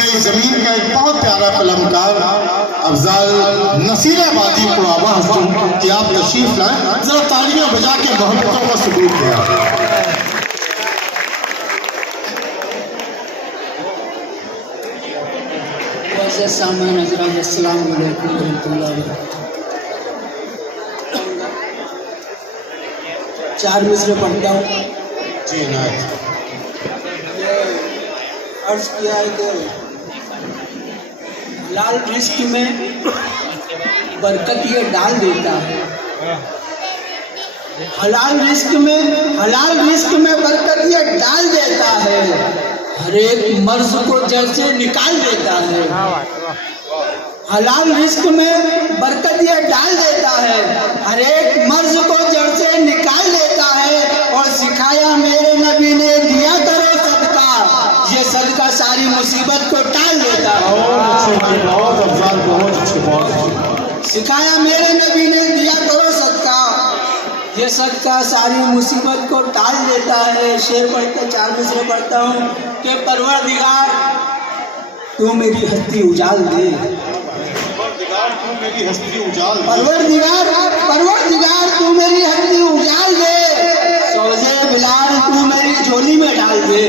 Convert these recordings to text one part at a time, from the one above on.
मेरी जमीन का एक बहुत प्यारा कलमकार अफजाल नसीराबादी को आवाज दूं कि आप तशरीफ लाएं, जरा तालियां बजा के मोहब्बतों का सबूत दिया। सामान हजरात अस्सलाम वालेकुम रहमतुल्लाह व बरकातहू। 4 मिसरे पढ़ता हूँ जी नाथ। अर्ज किया है कि हलाल रिस्क में बरकत ये डाल देता है। हलाल रिस्क में बरकत ये डाल देता है, हर एक मर्ज को जड़ से निकाल देता है। हलाल रिस्क में बरकत ये डाल देता है, हर एक मर्ज को जड़ से निकाल देता है। और सिखाया मेरे नबी ने, दिया करो सदका, ये सदका सारी मुसीबत को टाल देता है। सिखाया मेरे नबी ने, दिया करो सदका, ये सदका सारी मुसीबत को टाल देता है। शेर पढ़ते 4 मिसरे पढ़ता हूँ कि परवरदिगार तू मेरी हस्ती उजाल दे, परवरदिगार तू मेरी हस्ती उजाल दे, परवरदिगार तू मेरी हस्ती उजाल दे, सौजे बिलाल तू मेरी झोली में डाल दे।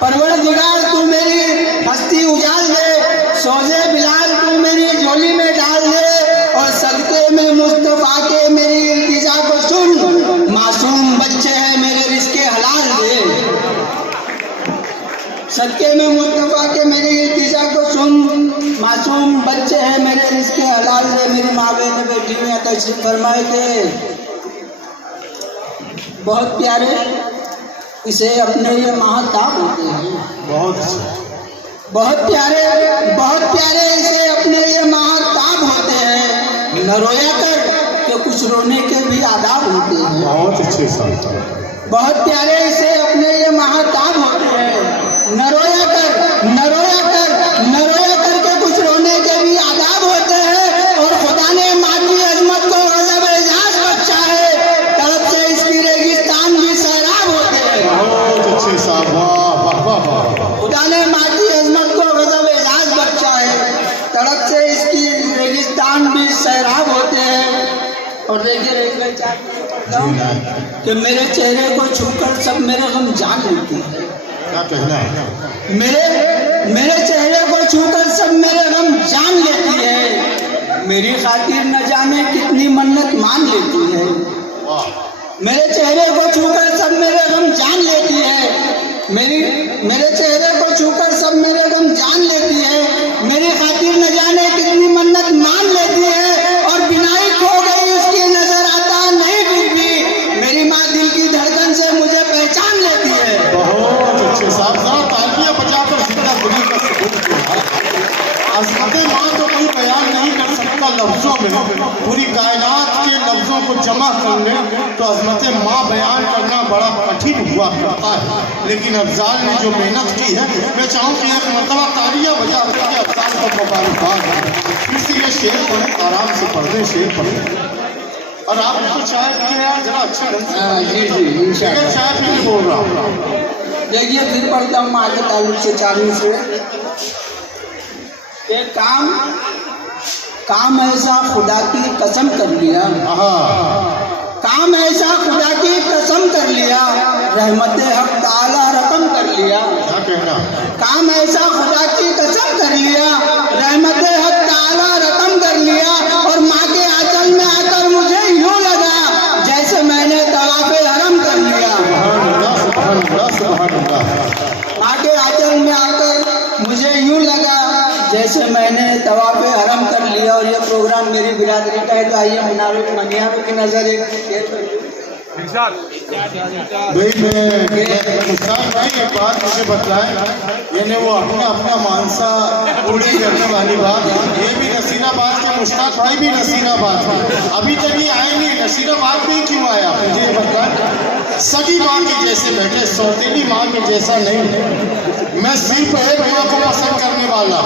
परवरदिगार तू मेरी हस्ती उजाल दे, सौजे बिलाल तू मेरी झोली में डाल दे। और सदके में मुस्तफा के मेरी इल्तिजा को सुन, मासूम बच्चे हैं मेरे रिस्के हलाल दे। सदके में मुस्तफा के मेरी इल्तिजा को सुन, मासूम बच्चे हैं मेरे रिस्के हलाल दे। मेरी माँ बहन बेटी में तशरीफ फरमाए थे, बहुत प्यारे, इसे अपने ये महाताब होते हैं, बहुत प्यारे इसे अपने ये महाताब होते हैं। न रोया कर कि कुछ रोने के भी आदाब होते हैं। बहुत अच्छे साथ, बहुत प्यारे इसे अपने ये महाताब होते हैं। न रोया कर के कुछ रोने के भी आदाब होते हैं। और खुदा ने माँ की अजमत को गज़ब एजाज बख्शा है, तड़प से इसकी रेगिस्तान भी सैराब होते हैं। बहुत अच्छे साहब, वाह वाह वाह। खुदा ने माँ की अजमत को गज़ब एजाज बख्शा है, तड़प से इसकी रेगिस्तान भी सैराब होते हैं। और देखिए कि मेरे चेहरे को छूकर सब मेरे गम जान लेती है। क्या कहना है? मेरे चेहरे को छूकर सब मेरे गम जान लेती है, मेरी खातिर न जाने कितनी मन्नत मान लेती है। मेरे चेहरे को छूकर सब मेरे गम जान लेती है, मेरे चेहरे को छूकर सब मेरे गम जान लेती है, मेरी खातिर न जाने कितनी मन्नत मान लेती है। और बिनाई खो गई उसकी नजर आता नहीं फिर भी, मेरी माँ दिल की धड़कन से मुझे पहचान लेती है। बहुत अच्छे साहब, जरा तालियां बजाकर जिंदा दिली का सबूत दिया। अज़मत माँ तो कोई बयान नहीं कर सकता लफ्जों में, पूरी कायनात के लफ्जों को जमा कर ले तो अज़मत माँ बयान करना बड़ा कठिन हुआ करता है। लेकिन अफजाल ने जो मेहनत की है, मैं चाहूँ कि एक मरतबा तालियां बजा करके अफजाल को मुबारकबाद। फिर से ये शेर पढ़े, आराम से पढ़ने शेर पढ़े। और आप तो चाय पिए यार, जरा अच्छा जी चाय पी के बोल रहा हूँ। देखिए फिर पढ़ता हूँ माँ के ताल्लुक से 4 मिसरे। एक काम ऐसा खुदा की कसम कर लिया, काम ऐसा खुदा की कसम कर लिया, रहमत हक ताला रकम कर लिया। क्या कहना? काम ऐसा खुदा की कसम कर लिया, रहमत हक ताला रकम कर लिया। और माँ के आंचल में आकर मुझे यूं लगा जैसे मैंने तवाफ़े हरम कर लिया। माँ के आंचल में आकर मुझे यूं लगा जैसे मैंने तवाफ़े हरम कर लिया। और ये प्रोग्राम मेरी बिरादरी का है, तो आइए मनियारों की नजर एक एक बात मुझे बताएं, यानी वो अपना मानसा पूरी करने वाली बात, ये भी नसीराबाद के मुश्ताक भाई भी नसीराबाद है, अभी तक ये आए नहीं। नसीराबाद में क्यों आया मुझे बताएं? सगी माँ के जैसे बैठे, सौतेली माँ के जैसा नहीं। मैं सिर्फ एक माँ को पसंद करने वाला,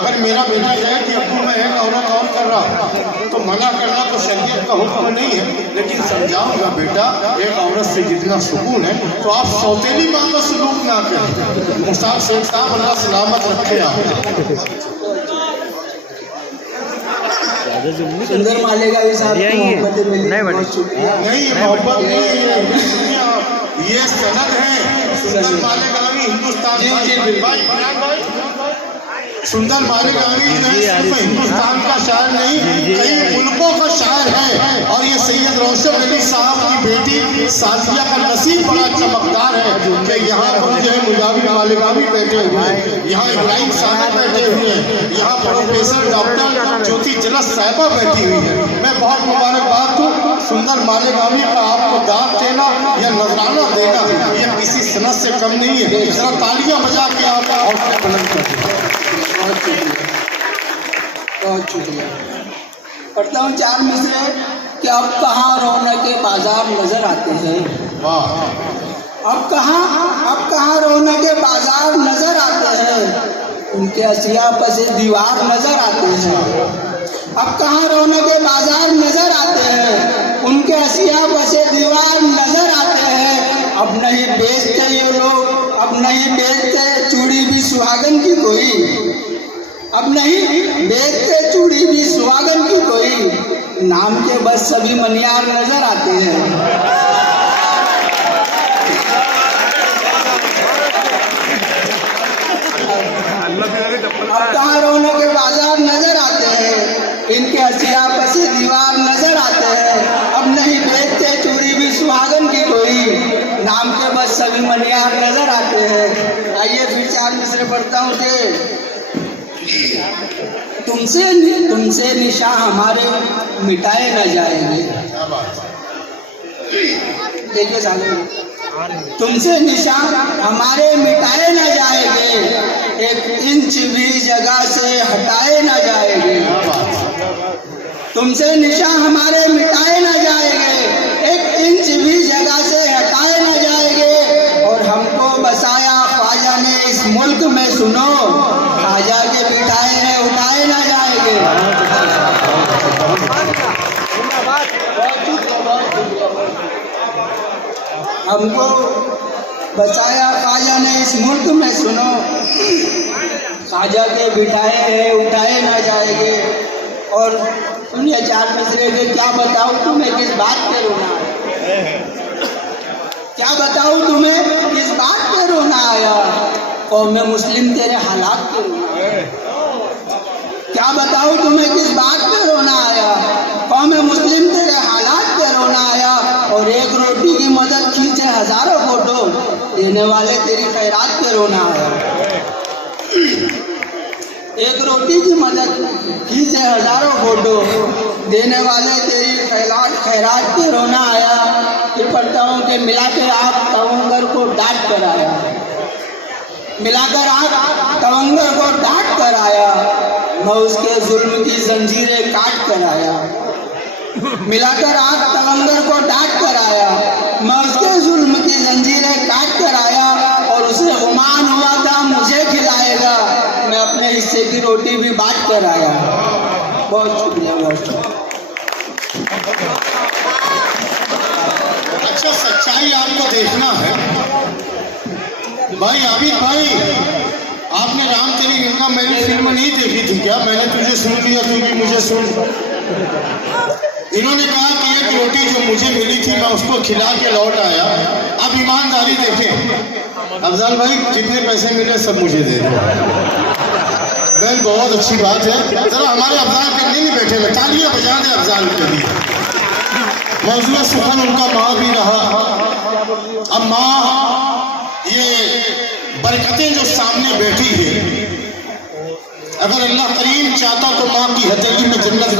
अगर मेरा बेटा कहे कि अब्बू मैं एक औरत और कर रहा तो मना करना तो शरीयत का हुक्म नहीं है, लेकिन समझाऊंगा बेटा, एक औरत से जितना सुकून है तो आप सौतेली माँ का सलूक ना करें। मुश्ताक शेख साहब अल्लाह सलामत रखे आप। सुंदर मालेगावी साहब की मोहब्बत मिली, बहुत शुक्रिया। नहीं, ये मोहब्बत नहीं है, ये सनद है। सुंदर मालेगावी हिंदुस्तान सुंदर मालेगावी नहीं सिर्फ हिंदुस्तान का शायर नहीं, कई मुल्कों का शायर है। और ये सैयद रोशन अली साहब की बेटी साजिया का नसीब बड़ा चमकदार है कि यहाँ पर जो है मुजाविर मालेगावी बैठे हुए हैं, यहाँ इब्राहिम साहब बैठे हुए हैं, यहाँ प्रोफेसर डॉक्टर ज्योति जलस साहिबा बैठी हुई है। मैं बहुत मुबारकबाद दूँ सुंदर मालेगावी का आपको दाद देना या नजराना देना, ये किसी सनद से कम नहीं है। जरा तालियां बजा के आप हौसले बुलंद कर दें। बहुत शुक्रिया, बहुत शुक्रिया। पढ़ता हूँ चार मिसरे कि अब कहाँ रौनक के बाजार नजर आते हैं। वाह। अब कहाँ रौनक के बाजार नजर आते हैं, उनके असिया पसे दीवार नजर आते हैं। अब कहाँ रौनक के बाजार नजर आते हैं, उनके असिया पसे दीवार नजर आते हैं। अब नहीं बेचते ये लोग, अब नहीं बेचते चूड़ी भी सुहागन की कोई, अब नहीं बेचते चूड़ी भी सुहागन की कोई, नाम के बस सभी मनियार नजर आते हैं। अब कहाँ रौनक के बाजार नजर आते हैं, इनके असिया पसे दीवार नजर आते हैं। अब नहीं बेचते चूड़ी भी सुहागन की कोई, नाम के बस सभी मनियार नजर आते हैं। आइए फिर चार मिसरे पढ़ता हूँ कि तुमसे निशान हमारे मिटाए न जाएंगे। देखिए साहब, तुमसे निशान हमारे मिटाए न जाएंगे, एक इंच भी जगह से हटाए न जाएंगे। तुमसे निशान हमारे मिटाए न जाएंगे, एक इंच भी जगह से हटाए न जाएंगे। और हमको बसाया ख्वाजा ने इस मुल्क में, सुनो ख्वाजा के बिठाए हैं उठाए न जाएंगे। हमको बसाया ख्वाजा ने इस मुल्क में, सुनो ख्वाजा के बिठाए हैं उठाए ना जाएंगे। और सुनिए चार मिसरे के, क्या बताऊं तुम्हें किस बात पे रोना आया, क्या बताऊं तुम्हें किस बात पे रोना आया, कौम मुस्लिम तेरे हालात पे रोना आया। क्या बताऊं तुम्हें किस बात पे रोना आया, कौम मुस्लिम तेरे हालात पे रोना आया। और एक रोटी की मदद खींचे हजारों फोटो, देने वाले तेरी खैरात पे रोना आया। एक रोटी की मदद खींचे हजारों फोटो, देने वाले तेरी खैरात पे रोना आया। फिर पढ़ता हूँ कि मिलाकर आप तवंगर को डांट कर आया, मिलाकर आप तवंगर को डांट कर आया, मैं उसके जुल्म की जंजीरें काट कर आया। मिलाकर आग तवंगर को डांट कर आया, मैं उसके जुल्म की जंजीरें काट कर आया। और उसे गुमान हुआ था मुझे खिलाएगा, मैं अपने हिस्से की रोटी भी बांट कर आया। बहुत शुक्रिया, बहुत शुक्रिया। अच्छा, सच्चाई आपको देखना है भाई। आबिद भाई, आपने राम तेरी गंगा मैंने फिल्म नहीं देखी थी क्या? मैंने तुझे सुन लिया, तू भी मुझे सुन। इन्होंने कहा कि एक रोटी जो मुझे मिली थी मैं उसको खिला के लौट आया। अब ईमानदारी देखें अफजाल भाई, जितने पैसे मिले सब मुझे दे दो। बहन बहुत अच्छी बात है, जरा हमारे अफजाल करने नहीं बैठे हुए, तालियां बजा दें अफजाल के लिए। मौजूद सुखन उनका माँ भी रहा। अब माँ ये बरकतें जो सामने बैठी है, अगर अल्लाह करीम चाहता तो माँ की हथेली में जन्नत